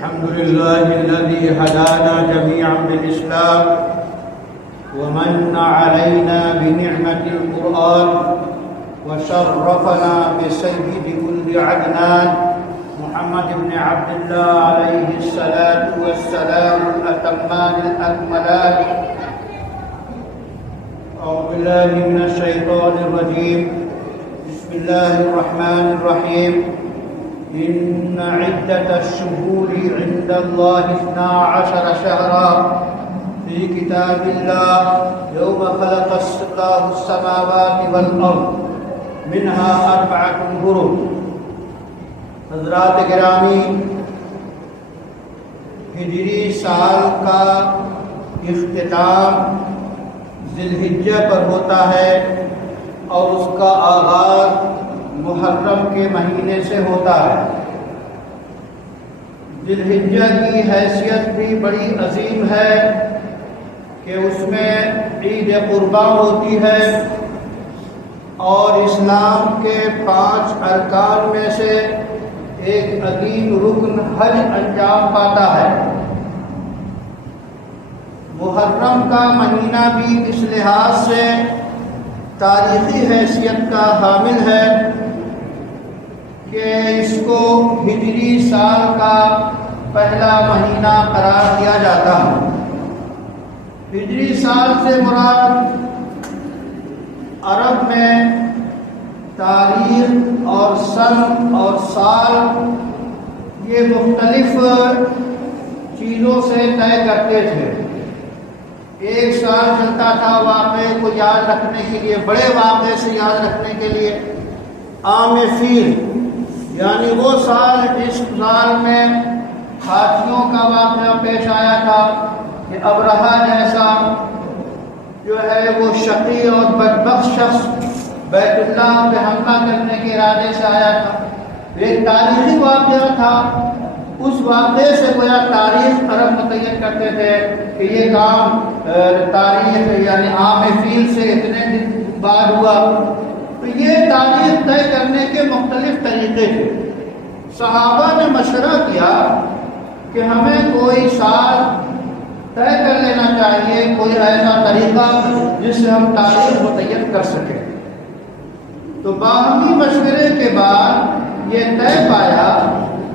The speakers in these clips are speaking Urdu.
الحمد لله الذي هدانا جميعا بالإسلام ومن علينا بنعمة القرآن وشرفنا بسيد كل عدنان محمد بن عبد الله عليه الصلاة والسلام الأتمان الأكملان. أعوذ بالله من الشيطان الرجيم. بسم الله الرحمن الرحيم. إن عدة الشهور عند الله 12 شهرا في كتاب الله يوم خلق الله السماوات والأرض منها 4 حرم. حضرات گرامی، ہجری سال کا اختتام ذی الحجہ پر ہوتا ہے اور اس کا آغاز محرم کے مہینے سے ہوتا ہے. ذی الحجہ کی حیثیت بھی بڑی عظیم ہے کہ اس میں عید قربان ہوتی ہے اور اسلام کے 5 ارکان میں سے ایک عظیم رکن حج انجام پاتا ہے. محرم کا مہینہ بھی اس لحاظ سے تاریخی حیثیت کا حامل ہے کہ اس کو ہجری سال کا پہلا مہینہ قرار دیا جاتا ہے. ہجری سال سے مراد عرب میں تاریخ اور سن اور سال یہ مختلف چیزوں سے طے کرتے تھے. ایک سال چلتا تھا واقعے کو یاد رکھنے کے لیے، بڑے واقعے سے یاد رکھنے کے لیے. عام فیل یعنی وہ سال جس سال میں ہاتھیوں کا واقعہ پیش آیا تھا کہ ابرہہ جیسا جو ہے وہ شقی اور بدبخت شخص بیت اللہ پہ حملہ کرنے کے ارادے سے آیا تھا. ایک تاریخی واقعہ تھا. اس واقعے سے گویا تاریخ عرب متعین کرتے تھے کہ یہ کام تاریخ یعنی عام فیل سے اتنے دن بعد ہوا. تو یہ تاریخ طے کرنے کے مختلف طریقے تھے. صحابہ نے مشورہ کیا کہ ہمیں کوئی سال طے کر لینا چاہیے، کوئی ایسا طریقہ جس سے ہم تاریخ متعین کر سکیں. تو باہمی مشورے کے بعد یہ طے پایا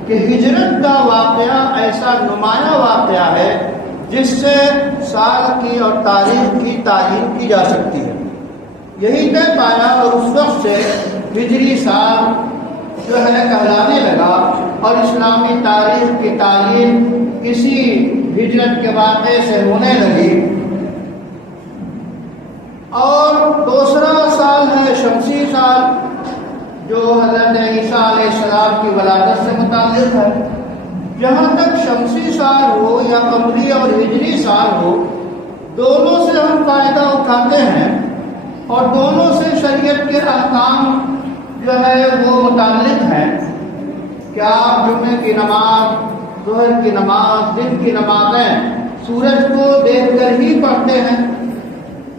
کہ ہجرت کا واقعہ ایسا نمایاں واقعہ ہے جس سے سال کی اور تاریخ کی تعین کی جا سکتی ہے. یہی طے پایا اور اس وقت سے ہجری سال جو ہے کہلانے لگا اور اسلامی تاریخ کی تعین اسی ہجرت کے واقعے سے ہونے لگی. اور دوسرا سال ہے شمسی سال جو حضرت عیسیٰ علیہ السلام کی ولادت سے متعلق ہے. جہاں تک شمسی سال ہو یا قمری اور ہجری سال ہو، دونوں سے ہم فائدہ اٹھاتے ہیں اور دونوں سے شریعت کے احکام جو ہے وہ متعلق ہیں کہ آپ جمعے کی نماز، ظہر کی نماز، دن کی نمازیں سورج کو دیکھ کر ہی پڑھتے ہیں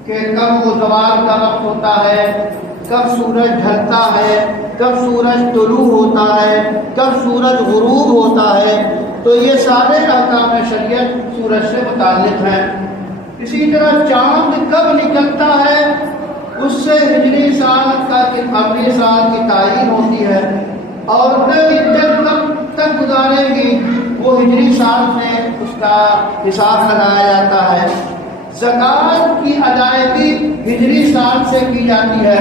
کہ کب وہ زوال کا وقت ہوتا ہے، کب سورج ڈھلتا ہے، کب سورج طلوع ہوتا ہے، کب سورج غروب ہوتا ہے. تو یہ سارے احکام شریعت سورج سے متعلق ہیں. اسی طرح چاند کب نکلتا ہے اس سے ہجری سال کا کہ قمری سال کی تعین ہوتی ہے اور عدت کب تک گزارے گی وہ ہجری سال میں اس کا حساب لگایا جاتا ہے. زکوٰۃ کی ادائیگی ہجری سال سے کی جاتی ہے.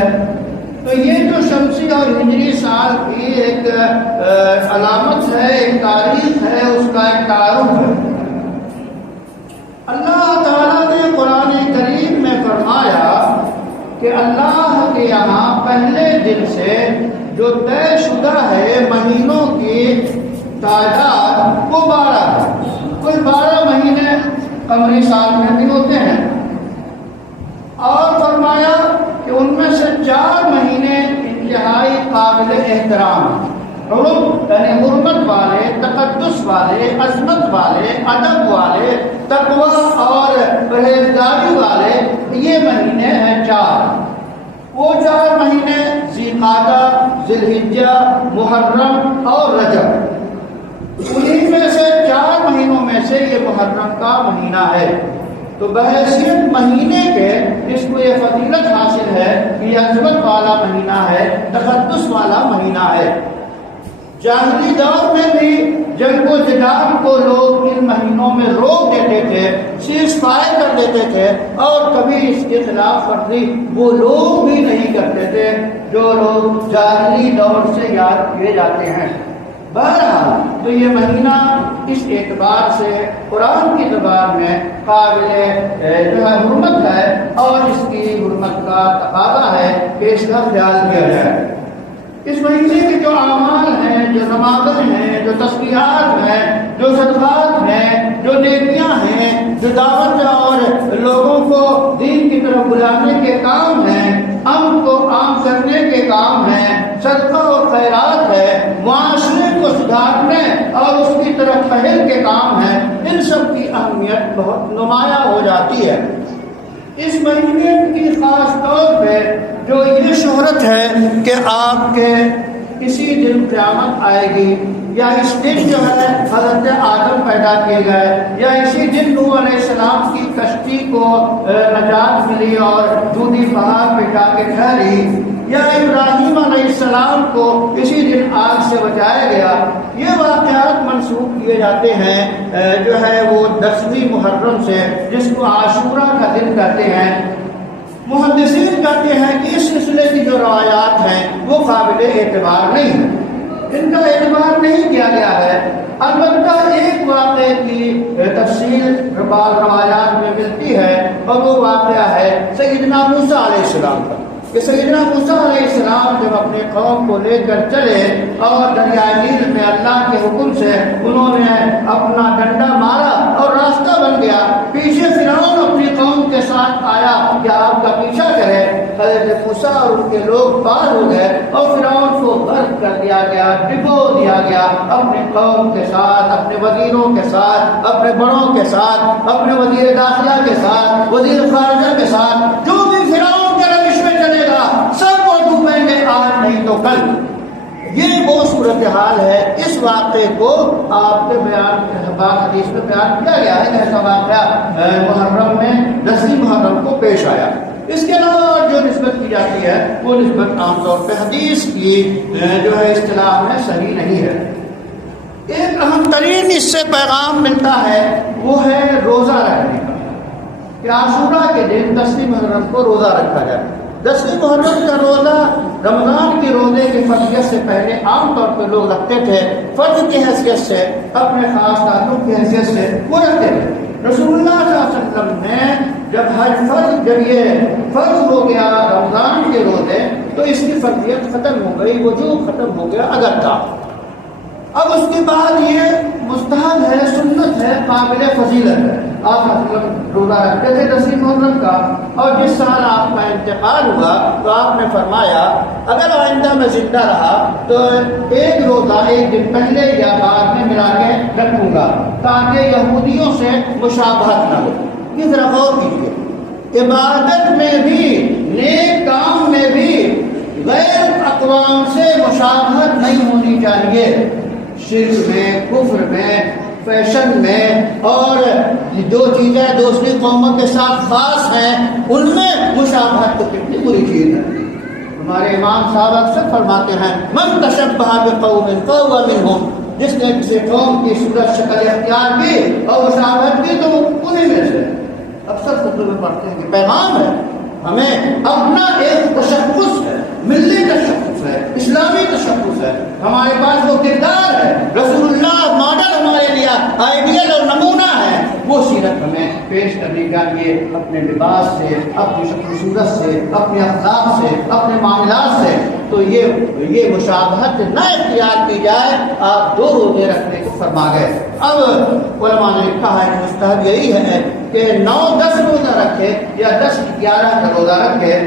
تو یہ جو شمسی اور ہجری سال کی ایک علامت ہے، ایک تاریخ ہے، اس کا ایک تعارف ہے. اللہ تعالیٰ نے قرآن کریم میں فرمایا کہ اللہ کے یہاں پہلے دن سے جو طے شدہ ہے مہینوں کی تعداد وہ 12 ہے. کل 12 مہینے قمری سال میں بھی ہوتے ہیں اور فرمایا کہ ان میں سے 4 مہینے انتہائی قابل احترام یعنی حرمت والے، تقدس والے، عظمت والے، ادب والے، تقوی اور پرہیزگاری والے یہ مہینے ہیں 4. وہ 4 مہینے ذی قعدہ، ذی الحجہ، محرم اور رجب. انہیں میں سے 4 سے یہ محرم کا مہینہ ہے۔ تو بحیثیت مہینے کے اس کو یہ فضیلت حاصل ہے کہ یہ عظمت والا مہینہ ہے، تقدس والا مہینہ ہے۔ جاہلی دور میں بھی جنگ و جدال کو لوگ ان مہینوں میں روک دیتے تھے، سیز فائر کر دیتے تھے، اور کبھی اس کے خلاف ورزی وہ لوگ بھی نہیں کرتے تھے جو لوگ جاہلی دور سے یاد کیے جاتے ہیں۔ بہرحال تو یہ مہینہ اس اعتبار سے قرآن کی زبان میں قابل حرمت ہے، اور اس کی حرمت کا تقاضا ہے کہ اس کا خیال کیا جائے۔ اس مہینے کے جو اعمال ہیں، جو نمازیں ہیں، جو تسبیحات ہیں، جو صدقات ہیں، جو نیکیاں ہیں، جو دعوت اور لوگوں کو دین کی طرف بلانے کے کام ہیں، امن کو عام کرنے کے کام ہیں، صدقہ اور خیرات ہے، معاشرے کو سدھارنے اور اس کی طرف پہل کے کام ہیں، ان سب کی اہمیت بہت نمایاں ہو جاتی ہے۔ اس مہینے کی خاص طور پہ جو یہ شہرت ہے کہ آپ کے اسی دن قیامت آئے گی، یا اس دن جو ہے حضرت آدم پیدا کیے گئے، یا اسی دن نوح علیہ السلام کی کشتی کو نجات ملی اور دودھی پہاڑ پہ جا کے ٹھہری، یا ابراہیم علیہ السلام کو اسی دن آگ سے بچایا گیا، یہ واقعات منسوب کیے جاتے ہیں جو ہے وہ 10ویں محرم سے، جس کو عاشورہ کا دن کہتے ہیں۔ محدثین کہتے ہیں کہ اس سلسلے کی جو روایات ہیں وہ قابل اعتبار نہیں ہیں، ان کا اعتبار نہیں کیا گیا ہے۔ البتہ ایک واقعے کی تفصیل بعض روایات میں ملتی ہے، اور وہ واقعہ ہے سیدنا موسیٰ علیہ السلام کا، کہ سیدنا موسیٰ علیہ السلام جب اپنے قوم کو لے کر چلے اور دریائے نیل میں اللہ کے حکم سے انہوں نے اپنا ڈنڈا مارا اور راستہ بن گیا، پیچھے فرعون اپنی قوم کے ساتھ آیا کہ آپ کا پیچھا کرے، حضرت موسیٰ اور ان کے لوگ پار ہو گئے اور فرعون کو غرق کر دیا گیا، ڈبو دیا گیا، اپنے قوم کے ساتھ، اپنے وزیروں کے ساتھ، اپنے بڑوں کے ساتھ، اپنے وزیر داخلہ کے ساتھ، وزیر خارجہ کے ساتھ، جو بھی فرعون کے روش میں چلے گا سب وہ ڈوبیں گے، آج نہیں تو کل۔ یہ وہ صورتحال ہے۔ اس واقعے کو آپ کے بیان حدیث میں بیان کیا گیا ہے، ایسا واقعہ محرم میں 10ویں محرم کو پیش آیا۔ اس کے علاوہ جو نسبت کی جاتی ہے وہ نسبت عام طور پہ حدیث کی جو ہے اصطلاح میں صحیح نہیں ہے۔ ایک اہم ترین اس سے پیغام ملتا ہے وہ ہے روزہ رکھنے کا، کہ عاشورہ کے دن 10ویں محرم کو روزہ رکھا جائے۔ 10ویں محرم کا روزہ رمضان کے روزے کی فضیلت سے پہلے عام طور پہ لوگ رکھتے تھے، فرض کی حیثیت سے، اپنے خاص تعلق کی حیثیت سے وہ رکھتے تھے۔ رسول اللہ صلی اللہ علیہ وسلم نے جب یہ فرض ہو گیا رمضان کے روزے، تو اس کی فضیلت ختم ہو گئی، وجوب ختم ہو گیا اگر تھا۔ اب اس کے بعد یہ مستحب ہے، سنت ہے، قابل فضیلت ہے۔ آپ روزہ رکھتے تھے 10ویں محرم کا، اور جس سال آپ کا انتقال ہوا تو آپ نے فرمایا اگر آئندہ میں زندہ رہا تو ایک روزہ ایک دن پہلے یا بعد میں ملا کے رکھوں گا، تاکہ یہودیوں سے مشابہت نہ ہو۔ یہ ذرا غور کیجیے، عبادت میں بھی، نیک کام میں بھی غیر اقوام سے مشابہت نہیں ہونی چاہیے۔ شرک میں، کفر میں، فیشن میں، اور جو چیزیں دوسری قوموں کے ساتھ خاص ہیں ان میں مشابہت تو کتنی بری چیز ہے۔ ہمارے امام صاحب اکثر فرماتے ہیں من تشبہ بقوم فہو منہم، جس نے کسی قوم کی صورت شکل اختیار کی اور مشابہت کی تو وہ انہیں میں سے۔ اکثر خطبے میں پڑھتے ہیں کہ پیغام ہے ہمیں اپنا ایک تشخص ہے، ملی تشخص ہے، اسلامی تشخص ہے، ہمارے پاس وہ کردار ہے، رسول اللہ ماڈل ہمارے لیے آئیڈیل اور نمونہ ہے، وہ سیرت ہمیں پیش کرنے کا یہ اپنے لباس سے، اپنی شکل صورت سے، اپنے اخلاق سے، اپنے معاملات سے، تو یہ مشابہت نہ اختیار کی جائے۔ آپ 2 روزے رکھنے کو فرما گئے۔ اب علماء نے کہا ہے کہ مستحب یہی ہے کہ 9-10 روزہ رکھے یا 10-11 کا روزہ رکھے۔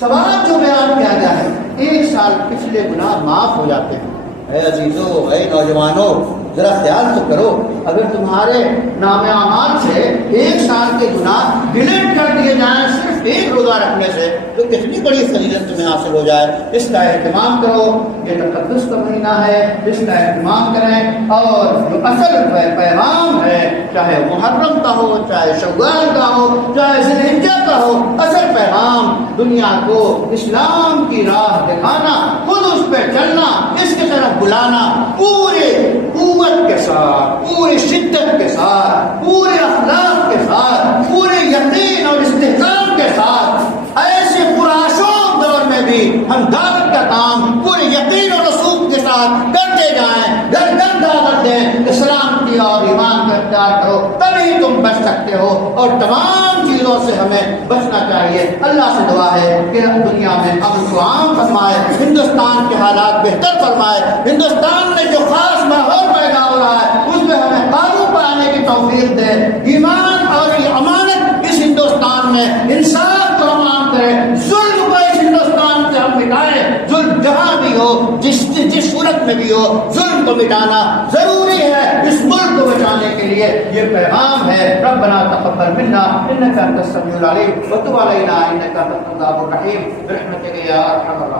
سوال جو بیان کیا گیا ہے، 1 سال پچھلے گناہ معاف ہو جاتے ہیں۔ اے عزیزو، اے نوجوانوں، ذرا خیال تو کرو، اگر تمہارے نام اعمال سے 1 سال کے گناہ ڈیلیٹ کر دیے جائیں صرف 1 روزہ رکھنے سے، تو کتنی بڑی فضیلت تمہیں حاصل ہو جائے۔ اس کا اہتمام کرو، یہ تقدس کا مہینہ ہے، اس کا اہتمام کریں، اور جو اصل پیغام ہے، چاہے محرم کا ہو، چاہے شوال کا ہو، چاہے ذی الحجہ کا ہو، اصل پیغام دنیا کو اسلام کی راہ دکھانا، خود اس پہ چلنا، اس کی طرف بلانا، پورے قوت کے ساتھ، پورے شدت کے ساتھ، پورے اخلاق کے ساتھ، پورے یقین اور استحکام کے ساتھ، ایسے پرآشوب دور میں بھی ہم دعوت کا کام پورے یقین اور رسوخ کے ساتھ کرتے جائیں، گھر گھر دعوت دیں، اسلام کی اور ایمان کا اختیار کرو، تبھی تم بچ سکتے ہو، اور تمام چیزوں سے ہمیں بچنا چاہیے۔ اللہ سے دعا ہے کہ دنیا میں امن کو عام فرمائے، ہندوستان کے حالات بہتر فرمائے، ہندوستان میں جو خاص ماحول پیدا ہو رہا ہے اس میں ہمیں قابو پانے کی توفیق دے، ایمان اور امانت اس ہندوستان میں، انصاف کو ہم عام کریں، ظلم کو اس ہندوستان سے ہم مٹائیں، ظلم جہاں بھی ہو، جس صورت میں بھی ہو، ظلم کو مٹانا ضروری ہے اس ملک کو بچانے کے لیے۔ یہ پیغام ہے۔ ربنا تقبل منا انك انت السميع العليم وتب علينا انك انت التواب الرحيم برحمتك يا ارحم الراحمين۔